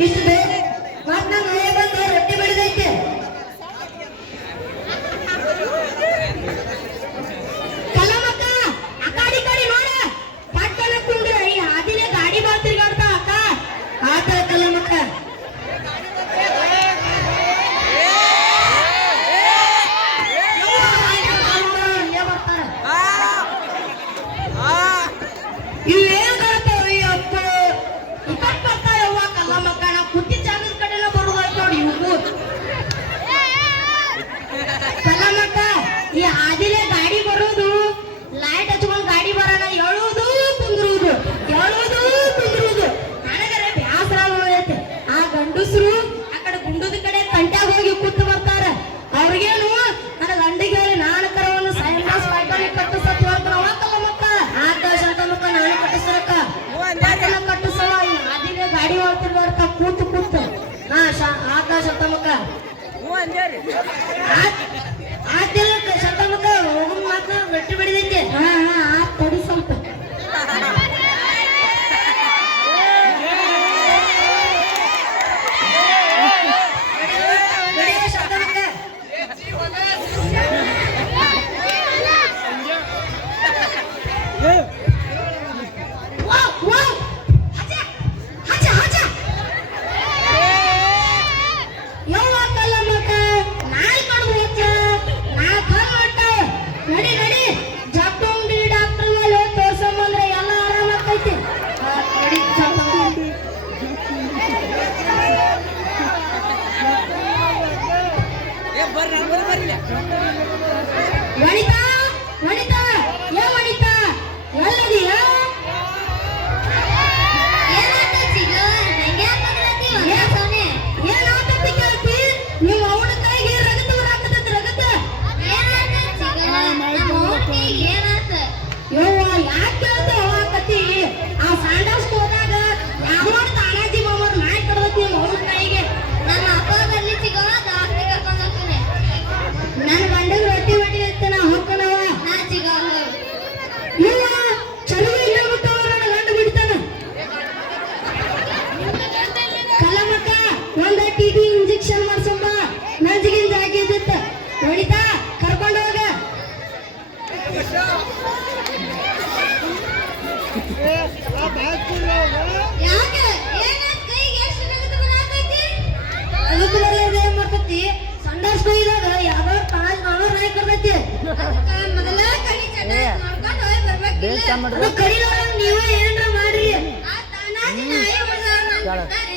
இன்று வண்ணங்கள் ಗಂಡಸರು ಆ ಕಡೆ ಗುಂಡದ ಕಡೆ ತಂಟ್ಯಾಗ ಹೋಗಿ ಕೂತು ಬರ್ತಾರ. ಅವ್ರಿಗೇನು? ನನ್ನ ಗಂಡಿಗೆ ನಾನು ಕರವನ್ನು ಸೈನ್ಸ್ ಪಾಯ್ಕಾನಿ ಕಟ್ಟಿಸತ್ತಿ ಅಂತ ಅವತ್ತಲ್ಲ ಮತ್ತ. ಆಕಾಶ ಅಂತ ಮಕ್ಕ ನಾನು ಕಟ್ಟಿಸರಕ್ಕ ಯಾಕೆಲ್ಲ ಕಟ್ಟಿಸವ ಅದಿಗೆ ಗಾಡಿ ಹೊಡ್ತಿರ್ಬಾರ್ದ ಕೂತು ಕೂತು. ಹಾ ಆಕಾಶ ಅಂತ ಮಕ್ಕ. ಆತಿಲ್ಲ बरं बरं बरं. ಸಂಡಾಸ್ ಬೈದಾಗ ಯಾವ್ದೋ ತಾಜ್ ಮಾವ ನಾಯಿ ಅದಕ್ಕ ಮೊದಲ ಹೋಗಿ ನೀವೇ ಏನ್ರ ಮಾಡ್ರಿ. ಆ ನಾಯಿ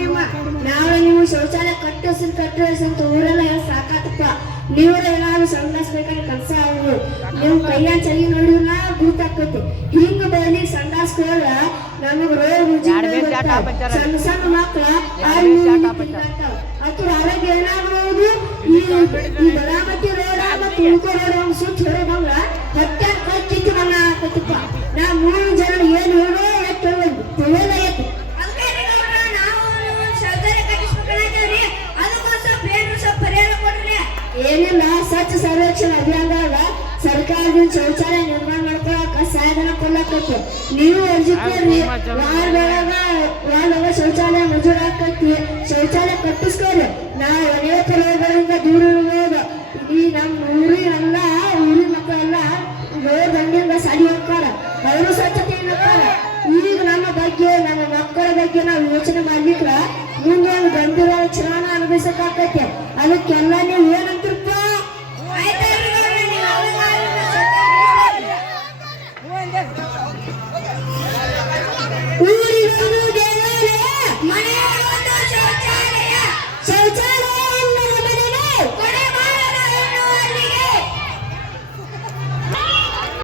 ರಾಮ ಭೀಮ ನಾಳೆ ನೀವು ಶೌಚಾಲಯ ಕಟ್ಟಿಸಿ ಕಟ್ಟಿಸಿ ಅಂತ ಊರೆಲ್ಲ ಹೇಳಿ ಸಾಕಾತಪ್ಪ? ನೀವು ಏನಾದ್ರು ಸಂಡಾಸ್ಬೇಕಾದ್ರೆ ಕೆಲಸ ಆಗುದು ನೀವು ಕೈಯ ಚಳಿ ನೋಡಿದ್ರ ಗುರ್ತಾಕತಿ ಹಿಂಗ ಬರಲಿ ಸಂಡಾಸ್ಕೋರ ನಮಗ್ ರೋಗ? ಸಣ್ಣ ಸಣ್ಣ ಮಕ್ಳ? ಅದ್ರ ಆರೋಗ್ಯ ಏನಾಗಬಹುದು ಈ ಬರಾಮತಿ ರೋಡ ಮತ್ತು ಉಳ್ಕೋ ರೋಡ ಸುತ್ತ ಹೊರಗಂಗ ಹೊಟ್ಟೆ ಕಚ್ಚಿತ್ತು ನಮ್ಮ ನಾ ಮೂರು ಶೌಚಾಲಯ ನಿರ್ಮಾಣ ಮಾಡ್ಕೊಳಕ ಸಹಾಯಧನ ಕೊಡ್ಲಾಕತ್ತು ನೀವು ಅರ್ಜಿಕೋರಿ ವಾರದೊಳಗ ವಾರದೊಳಗ ಶೌಚಾಲಯ ಮಂಜೂರಾಕತ್ತಿ ಶೌಚಾಲಯ ಕಟ್ಟಿಸ್ಕೋರಿ. ನಾವು ಅನೇಕ ರೋಗಗಳಿಂದ ದೂರ ಇರ್ಬೋದು. ಈ ನಮ್ಮ ಊರಿನೆಲ್ಲ ಊರಿನ ಮಕ್ಕಳೆಲ್ಲ ರೋಗಗಳಿಂದ ಸಡಿ ಹೋಗ್ತಾರ ಅವರು ಸ್ವಚ್ಛತೆ ಈಗ ನಮ್ಮ ಬಗ್ಗೆ ನಮ್ಮ ಮಕ್ಕಳ ಬಗ್ಗೆ ನಾವು ಯೋಚನೆ ಮಾಡ್ಲಿಕ್ರ ಮುಂದೆ ಒಂದು ಗಂಭೀರ ಕ್ಷಣ ಅನುಭವಿಸಕ್ಕಾಗತ್ತೆ. ಅದಕ್ಕೆಲ್ಲ ನೀವು ಏನು